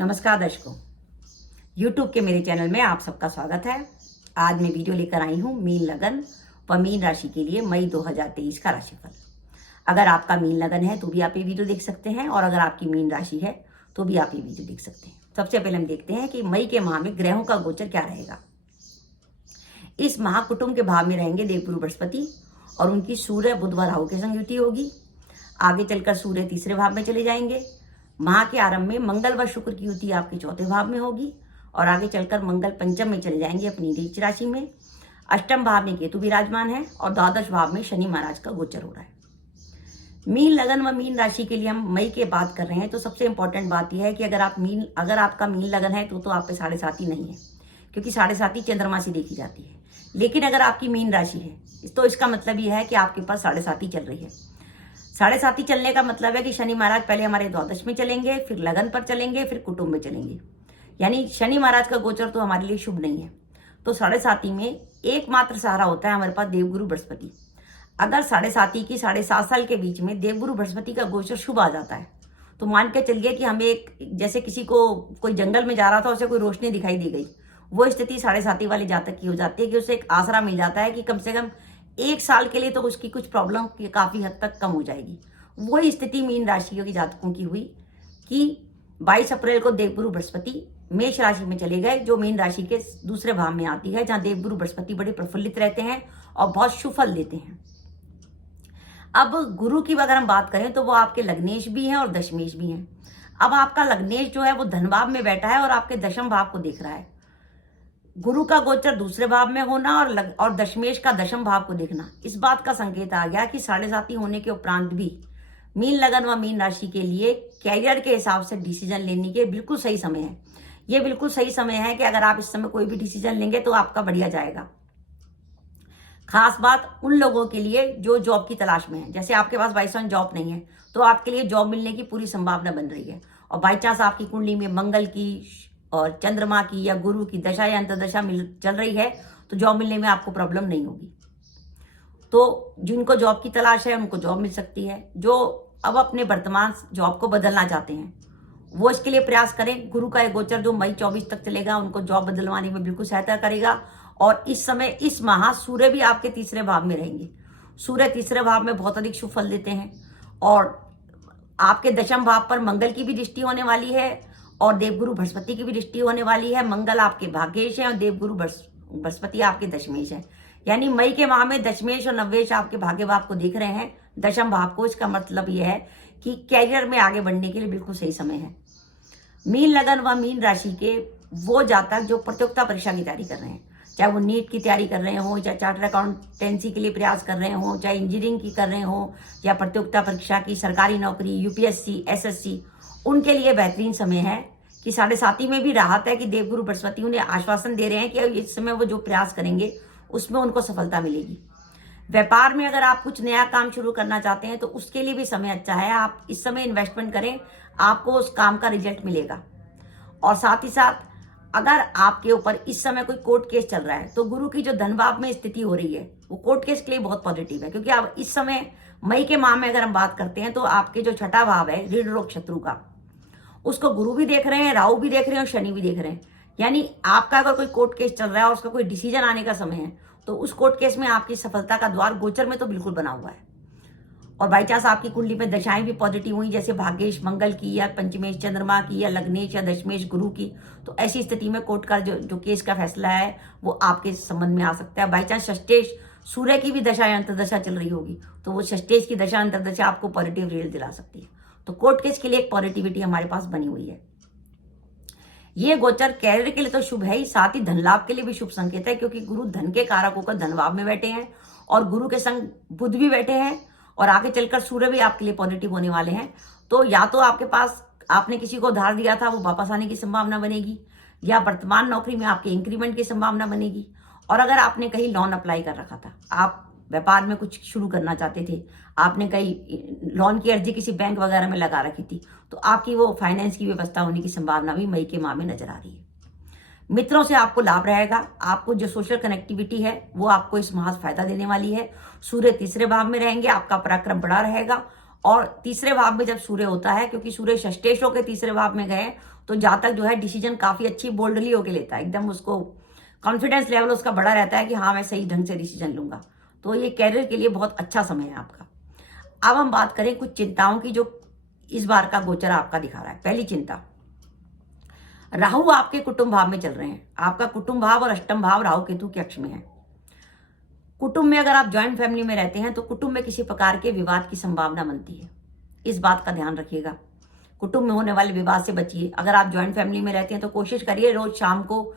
नमस्कार दर्शकों, YouTube के मेरे चैनल में आप सबका स्वागत है। आज मैं वीडियो लेकर आई हूँ मीन लगन व मीन राशि के लिए मई 2023 का राशिफल। अगर आपका मीन लगन है तो भी आप ये वीडियो देख सकते हैं और अगर आपकी मीन राशि है तो भी आप ये वीडियो देख सकते हैं। सबसे पहले हम देखते हैं कि मई के माह में ग्रहों का गोचर क्या रहेगा। इस माह कुटुंब के भाव में रहेंगे देवगुरु बृहस्पति और उनकी सूर्य बुध व राहु के संग युति होगी। आगे चलकर सूर्य तीसरे भाव में चले जाएंगे। माह के आरंभ में मंगल व शुक्र की युति आपके चौथे भाव में होगी और आगे चलकर मंगल पंचम में चले जाएंगे अपनी नीच राशि में। अष्टम भाव में केतु विराजमान है और द्वादश भाव में शनि महाराज का गोचर हो रहा है। मीन लगन व मीन राशि के लिए हम मई के बात कर रहे हैं तो सबसे इंपॉर्टेंट बात यह है कि अगर आपका मीन लगन है तो आप पे 7.5 नहीं है, क्योंकि 7.5 चंद्रमा से देखी जाती है। लेकिन अगर आपकी मीन राशि है तो इसका मतलब यह है कि आपके पास 7.5 चल रही है। 7.5 चलने का मतलब है कि शनि महाराज पहले हमारे द्वादश में चलेंगे, फिर लगन पर चलेंगे, फिर कुटुंब में चलेंगे। यानी शनि महाराज का गोचर तो हमारे लिए शुभ नहीं है। तो 7.5 में एकमात्र सहारा होता है हमारे पास देवगुरु बृहस्पति। अगर 7.5 की 7.5 साल के बीच में देवगुरु बृहस्पति का गोचर शुभ आ जाता है तो मान के चलिए कि हमें जैसे किसी को कोई जंगल में जा रहा था, उसे कोई रोशनी दिखाई दी गई, वो स्थिति 7.5 वाले जातक की हो जाती है कि उसे एक आसरा मिल जाता है कि कम से कम 1 साल के लिए तो उसकी कुछ प्रॉब्लम काफी हद तक कम हो जाएगी। वही स्थिति मीन राशियों के जातकों की हुई कि 22 अप्रैल को देवगुरु बृहस्पति मेष राशि में चले गए, जो मीन राशि के दूसरे भाव में आती है, जहां देवगुरु बृहस्पति बड़े प्रफुल्लित रहते हैं और बहुत शुभ फल देते हैं। अब गुरु की अगर हम बात करें तो वो आपके लग्नेश भी हैं और दशमेश भी हैं। अब आपका लग्नेश जो है वो धन भाव में बैठा है और आपके दशम भाव को देख रहा है। गुरु का गोचर दूसरे भाव में होना और दशमेश का दशम भाव को देखना, इस बात का संकेत आ गया कि 7.5 होने के उपरांत भी मीन लगन व मीन राशि के लिए कैरियर के हिसाब से डिसीजन लेने के बिल्कुल सही समय है। ये बिल्कुल सही समय है कि अगर आप इस समय कोई भी डिसीजन लेंगे तो आपका बढ़िया जाएगा। खास बात उन लोगों के लिए जो जॉब की तलाश में है। जैसे आपके पास बाई चांस जॉब नहीं है तो आपके लिए जॉब मिलने की पूरी संभावना बन रही है, और बाई चांस आपकी कुंडली में मंगल की और चंद्रमा की या गुरु की दशा या अंतर्दशा चल रही है तो जॉब मिलने में आपको प्रॉब्लम नहीं होगी। तो जिनको जॉब की तलाश है उनको जॉब मिल सकती है। जो अब अपने वर्तमान जॉब को बदलना चाहते हैं वो इसके लिए प्रयास करें। गुरु का एक गोचर जो मई 24 तक चलेगा उनको जॉब बदलवाने में बिल्कुल सहायता करेगा। और इस समय इस माह सूर्य भी आपके तीसरे भाव में रहेंगे। सूर्य तीसरे भाव में बहुत अधिक शुभ फल देते हैं और आपके दशम भाव पर मंगल की भी दृष्टि होने वाली है और देवगुरु बृहस्पति की भी दृष्टि होने वाली है। मंगल आपके भाग्येश है और देवगुरु बृहस्पति आपके दशमेश है। यानी मई के माह में दशमेश और नवेश आपके भाग्य भाव को देख रहे हैं, दशम भाव को। इसका मतलब यह है कि कैरियर में आगे बढ़ने के लिए बिल्कुल सही समय है। मीन लगन व मीन राशि के वो जातक जो प्रतियोगिता परीक्षा की तैयारी कर रहे हैं, चाहे वो नीट की तैयारी कर रहे हो, चाहे चार्टर्ड अकाउंटेंसी के लिए प्रयास कर रहे हो, चाहे इंजीनियरिंग की कर रहे हो, या प्रतियोगिता परीक्षा की सरकारी नौकरी, यूपीएससी, एसएससी, उनके लिए बेहतरीन समय है कि 7.5 में भी राहत है कि देवगुरु बृहस्पति उन्हें आश्वासन दे रहे हैं कि इस समय वो जो प्रयास करेंगे उसमें उनको सफलता मिलेगी। व्यापार में अगर आप कुछ नया काम शुरू करना चाहते हैं तो उसके लिए भी समय अच्छा है। आप इस समय इन्वेस्टमेंट करें, आपको उस काम का रिजल्ट मिलेगा। और साथ ही साथ अगर आपके ऊपर इस समय कोई कोर्ट केस चल रहा है तो गुरु की जो धन भाव में स्थिति हो रही है वो कोर्ट केस के लिए बहुत पॉजिटिव है, क्योंकि आप इस समय मई के माह में अगर हम बात करते हैं तो आपके जो छठा भाव है ऋण रोग शत्रु का, उसको गुरु भी देख रहे हैं, राहु भी देख रहे हैं और शनि भी देख रहे हैं। यानी आपका अगर कोई कोर्ट केस चल रहा है और उसका कोई डिसीजन आने का समय है तो उस कोर्ट केस में आपकी सफलता का द्वार गोचर में तो बिल्कुल बना हुआ है। और बाई चांस आपकी कुंडली में दशाएं भी पॉजिटिव हुई, जैसे भाग्येश मंगल की या पंचमेश चंद्रमा की या लग्नेश या दशमेश गुरु की, तो ऐसी स्थिति में कोर्ट का जो केस का फैसला है वो आपके संबंध में आ सकता है। बाई चांस षष्टेश सूर्य की भी दशा या अंतर्दशा चल रही होगी तो वो षष्टेश की दशा अंतर्दशा आपको पॉजिटिव रिजल्ट दिला सकती है। तो कोर्ट केस के लिए एक पॉजिटिविटी हमारे पास बनी हुई है। ये गोचर कैरियर के लिए तो शुभ है ही, साथ ही धन लाभ के लिए भी शुभ संकेत है, क्योंकि गुरु धन के कारक होकर धन भाव में बैठे हैं और गुरु के संग बुध भी बैठे हैं और आगे चलकर सूर्य भी आपके लिए पॉजिटिव होने वाले हैं। तो या तो आपके पास आपने किसी को उधार दिया था वो वापस आने की संभावना बनेगी, या वर्तमान नौकरी में आपके इंक्रीमेंट की संभावना बनेगी। और अगर आपने कहीं लोन अप्लाई कर रखा था, आप व्यापार में कुछ शुरू करना चाहते थे, आपने कहीं लोन की अर्जी किसी बैंक वगैरह में लगा रखी थी, तो आपकी वो फाइनेंस की व्यवस्था होने की संभावना भी मई के माह में नजर आ रही है। मित्रों से आपको लाभ रहेगा। आपको जो सोशल कनेक्टिविटी है वो आपको इस माह फायदा देने वाली है। सूर्य तीसरे भाव में रहेंगे, आपका पराक्रम बड़ा रहेगा और तीसरे भाव में जब सूर्य होता है, क्योंकि सूर्य षष्ठेश होकर तीसरे भाव में गए, तो जातक जो है डिसीजन काफी अच्छी बोल्डली होकर लेता है, एकदम उसको कॉन्फिडेंस लेवल उसका बड़ा रहता है कि हाँ मैं सही ढंग से डिसीजन लूंगा। तो ये कैरियर के लिए बहुत अच्छा समय है आपका। अब हम बात करें कुछ चिंताओं की जो इस बार का गोचर आपका दिखा रहा है। पहली चिंता, राहु आपके कुटुंब भाव में चल रहे हैं। आपका कुटुंब भाव और अष्टम भाव राहु केतु के अक्ष में है। कुटुंब में अगर आप ज्वाइंट फैमिली में रहते हैं तो कुटुंब में किसी प्रकार के विवाद की संभावना बनती है, इस बात का ध्यान रखिएगा। कुटुंब में होने वाले विवाद से बचिए। अगर आप ज्वाइंट फैमिली में रहते हैं तो कोशिश करिए रोज शाम को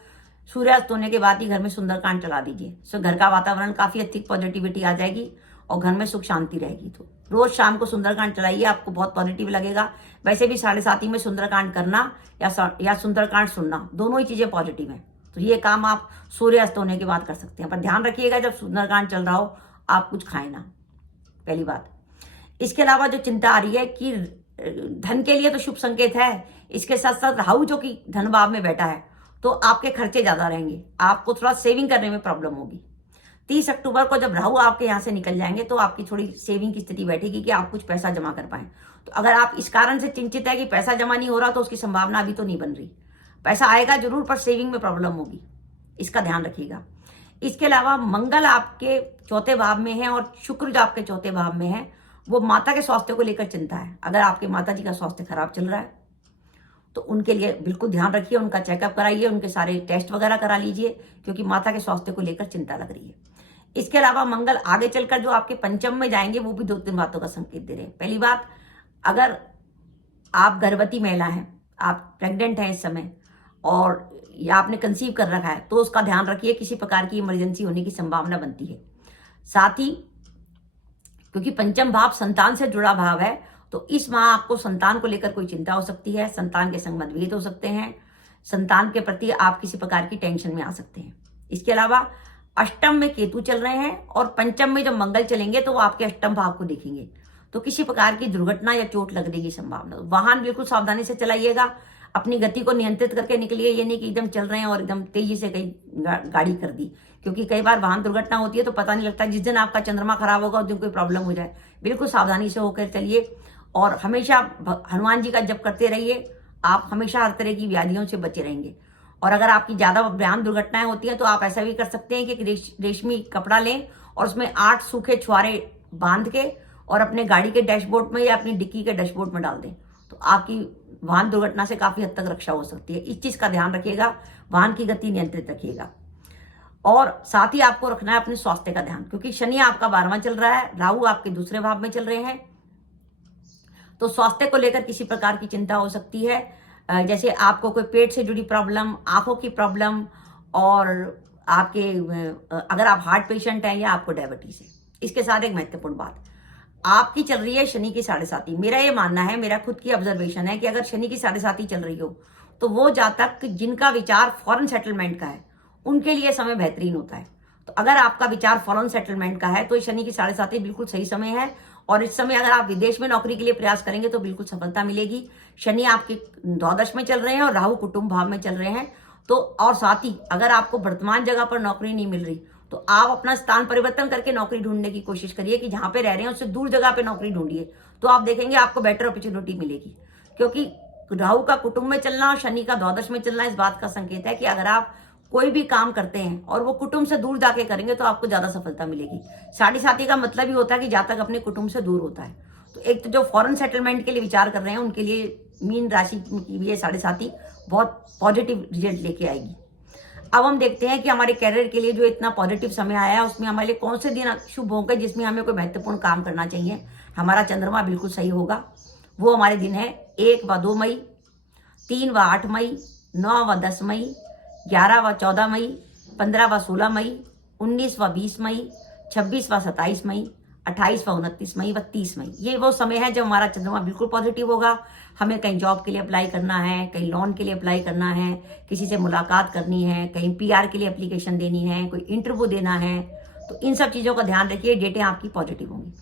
सूर्यास्त होने के बाद ही घर में सुंदरकांड चला दीजिए। सो घर का वातावरण काफी अच्छी पॉजिटिविटी आ जाएगी और घर में सुख शांति रहेगी। तो रोज शाम को सुंदरकांड चलाइए, आपको बहुत पॉजिटिव लगेगा। वैसे भी 7:30 में सुंदरकांड करना या सुंदरकांड सुनना, दोनों ही चीजें पॉजिटिव हैं। तो ये काम आप सूर्यास्त होने के बाद कर सकते हैं, पर ध्यान रखिएगा जब सुंदरकांड चल रहा हो आप कुछ खाएं ना, पहली बात। इसके अलावा जो चिंता आ रही है कि धन के लिए तो शुभ संकेत है, इसके साथ साथ राहु जो कि धन भाव में बैठा है तो आपके खर्चे ज्यादा रहेंगे, आपको थोड़ा सेविंग करने में प्रॉब्लम होगी। 30 अक्टूबर को जब राहु आपके यहाँ से निकल जाएंगे तो आपकी थोड़ी सेविंग की स्थिति बैठेगी कि आप कुछ पैसा जमा कर पाएं। तो अगर आप इस कारण से चिंतित है कि पैसा जमा नहीं हो रहा तो उसकी संभावना अभी तो नहीं बन रही। पैसा आएगा जरूर पर सेविंग में प्रॉब्लम होगी, इसका ध्यान रखिएगा। इसके अलावा मंगल आपके चौथे भाव में है और शुक्र जो आपके चौथे भाव में है वो माता के स्वास्थ्य को लेकर चिंता है। अगर आपके माता जी का स्वास्थ्य खराब चल रहा है तो उनके लिए बिल्कुल ध्यान रखिए, उनका चेकअप कराइए, उनके सारे टेस्ट वगैरह करा लीजिए, क्योंकि माता के स्वास्थ्य को लेकर चिंता लग रही है। इसके अलावा मंगल आगे चलकर जो आपके पंचम में जाएंगे वो भी 2-3 बातों का संकेत दे रहे हैं। पहली बात, अगर आप गर्भवती महिला हैं, आप प्रेग्नेंट हैं इस समय और या आपने कंसीव कर रखा है तो उसका ध्यान रखिए, किसी प्रकार की इमरजेंसी होने की संभावना बनती है। साथ ही क्योंकि पंचम भाव संतान से जुड़ा भाव है तो इस माह आपको संतान को लेकर कोई चिंता हो सकती है, संतान के संग मतभेद हो सकते हैं, संतान के प्रति आप किसी प्रकार की टेंशन में आ सकते हैं। इसके अलावा अष्टम में केतु चल रहे हैं और पंचम में जब मंगल चलेंगे तो वो आपके अष्टम भाव को देखेंगे, तो किसी प्रकार की दुर्घटना या चोट लगने की संभावना। वाहन बिल्कुल सावधानी से चलाइएगा, अपनी गति को नियंत्रित करके निकलिए, ये नहीं कि एकदम चल रहे हैं और एकदम तेजी से कहीं गाड़ी कर दी, क्योंकि कई बार वाहन दुर्घटना होती है तो पता नहीं लगता। जिस दिन आपका चंद्रमा खराब होगा उस दिन कोई प्रॉब्लम हो जाए। बिल्कुल सावधानी से होकर चलिए और हमेशा हनुमान जी का जप करते रहिए, आप हमेशा हर तरह की व्याधियों से बचे रहेंगे। और अगर आपकी ज्यादा वाहन दुर्घटनाएं होती हैं तो आप ऐसा भी कर सकते हैं कि रेशमी कपड़ा लें और उसमें 8 सूखे छुआरे बांध के और अपने गाड़ी के डैशबोर्ड में या अपनी डिक्की के डैशबोर्ड में डाल दें, तो आपकी वाहन दुर्घटना से काफी हद तक रक्षा हो सकती है। इस चीज का ध्यान रखिएगा, वाहन की गति नियंत्रित रखिएगा। और साथ ही आपको रखना है अपने स्वास्थ्य का ध्यान, क्योंकि शनि आपका 12वां चल रहा है, राहु आपके दूसरे भाव में चल रहे हैं, तो स्वास्थ्य को लेकर किसी प्रकार की चिंता हो सकती है। जैसे आपको कोई पेट से जुड़ी प्रॉब्लम, आंखों की प्रॉब्लम, और आपके अगर आप हार्ट पेशेंट हैं या आपको डायबिटीज है। इसके साथ एक महत्वपूर्ण बात, आपकी चल रही है शनि की 7.5। मेरा ये मानना है, मेरा खुद की ऑब्जर्वेशन है कि अगर शनि की 7.5 चल रही हो तो वो जातक जिनका विचार फॉरेन सेटलमेंट का है उनके लिए समय बेहतरीन होता है। तो अगर आपका विचार फॉरेन सेटलमेंट का है तो शनि की 7.5 बिल्कुल सही समय है, और इस समय अगर आप विदेश में नौकरी के लिए प्रयास करेंगे तो बिल्कुल सफलता मिलेगी। शनि आपके द्वादश में चल रहे हैं और राहु कुटुंब भाव में चल रहे हैं। तो और साथ ही अगर आपको वर्तमान जगह पर नौकरी नहीं मिल रही तो आप अपना स्थान परिवर्तन करके नौकरी ढूंढने की कोशिश करिए, कि जहां पे रह रहे हैं उससे दूर जगह पे नौकरी ढूंढिए, तो आप देखेंगे आपको बेटर अपॉर्चुनिटी मिलेगी। क्योंकि राहु का कुटुंब में चलना और शनि का द्वादश में चलना इस बात का संकेत है कि अगर आप कोई भी काम करते हैं और वो कुटुंब से दूर जाके करेंगे तो आपको ज्यादा सफलता मिलेगी। 7.5 का मतलब ही होता है कि जातक अपने कुटुंब से दूर होता है। तो एक तो जो फॉरेन सेटलमेंट के लिए विचार कर रहे हैं उनके लिए मीन राशि की भी 7.5 बहुत पॉजिटिव रिजल्ट लेके आएगी। अब हम देखते हैं कि हमारे कैरियर के लिए जो इतना पॉजिटिव समय आया है उसमें हमारे लिए कौन से दिन शुभ होंगे जिसमें हमें कोई महत्वपूर्ण काम करना चाहिए। हमारा चंद्रमा बिल्कुल सही होगा। वो हमारे दिन है 1 व 2 मई, 3 व 8 मई, 9 व 10 मई, 11 व 14 मई, 15 व 16 मई, 19 व 20 मई, 26 व 27 मई, 28 व 29 मई व 30 मई। ये वो समय है जब हमारा चंद्रमा बिल्कुल पॉजिटिव होगा। हमें कहीं जॉब के लिए अप्लाई करना है, कहीं लोन के लिए अप्लाई करना है, किसी से मुलाकात करनी है, कहीं PR के लिए एप्लीकेशन देनी है, कोई इंटरव्यू देना है, तो इन सब चीज़ों का ध्यान रखिए, डेटें आपकी पॉजिटिव होंगी।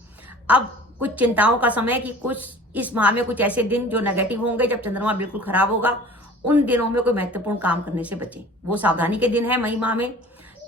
अब कुछ चिंताओं का समय कि कुछ इस माह में कुछ ऐसे दिन जो नेगेटिव होंगे जब चंद्रमा बिल्कुल खराब होगा, उन दिनों में कोई महत्वपूर्ण काम करने से बचें। वो सावधानी के दिन है मई माह में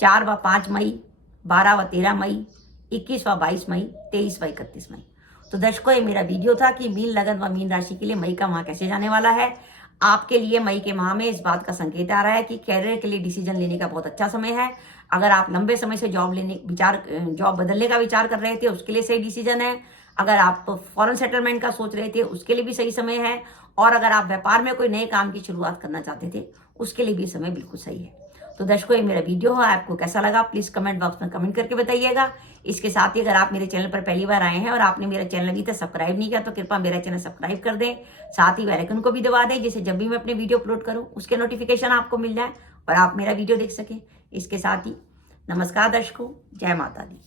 4 व 5 मई, 12 व 13 मई, 21 व 22 मई, 23 व 31 मई। तो दर्शकों, ये मेरा वीडियो था कि मीन लगन व मीन राशि के लिए मई का माह कैसे जाने वाला है। आपके लिए मई के माह में इस बात का संकेत आ रहा है कि कैरियर के लिए डिसीजन लेने का बहुत अच्छा समय है। अगर आप लंबे समय से जॉब बदलने का विचार कर रहे थे, उसके लिए सही डिसीजन है। अगर आप फॉरेन सेटलमेंट का सोच रहे थे, उसके लिए भी सही समय है। और अगर आप व्यापार में कोई नए काम की शुरुआत करना चाहते थे, उसके लिए भी समय बिल्कुल सही है। तो दर्शकों, ये मेरा वीडियो है, आपको कैसा लगा प्लीज कमेंट बॉक्स में कमेंट करके बताइएगा। इसके साथ ही अगर आप मेरे चैनल पर पहली बार आए हैं और आपने मेरा चैनल अभी तक सब्सक्राइब नहीं किया तो कृपया मेरा चैनल सब्सक्राइब कर दें। साथ ही बेल आइकन को भी दबा दें, जिससे जब भी मैं अपने वीडियो अपलोड करूं उसके नोटिफिकेशन आपको मिल जाए और आप मेरा वीडियो देख सकें। इसके साथ ही नमस्कार दर्शकों, जय माता दी।